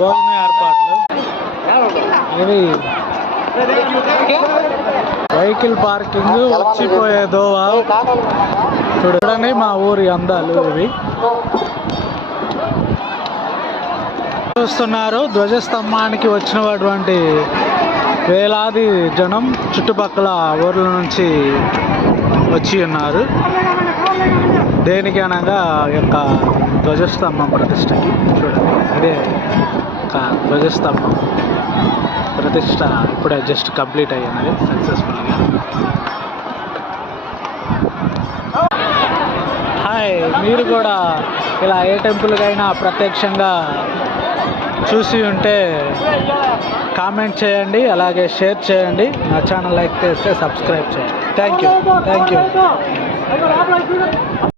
భోజన ఏర్పాట్లు. ఇది వెహికల్ పార్కింగ్, వచ్చిపోయే దోవ. చూడండి మా ఊరి అందాలు ఇవి. చూస్తున్నారు ధ్వజస్తంభానికి వచ్చినటువంటి వేలాది జనం చుట్టుపక్కల ఊర్ల నుంచి వచ్చి ఉన్నారు. దేనికి అనగా యొక్క ధ్వజస్తంభం ప్రతిష్టకి. చూడండి, ఇదే ఒక ధ్వజస్తంభం ప్రతిష్ట ఇప్పుడే జస్ట్ కంప్లీట్ అయ్యింది సక్సెస్ఫుల్గా. హాయ్, మీరు కూడా ఇలా ఏ టెంపుల్కైనా ప్రత్యక్షంగా చూసి ఉంటే కామెంట్ చేయండి, అలాగే షేర్ చేయండి. నా ఛానల్ లైక్ చేస్తే సబ్స్క్రైబ్ చేయండి. Thank you.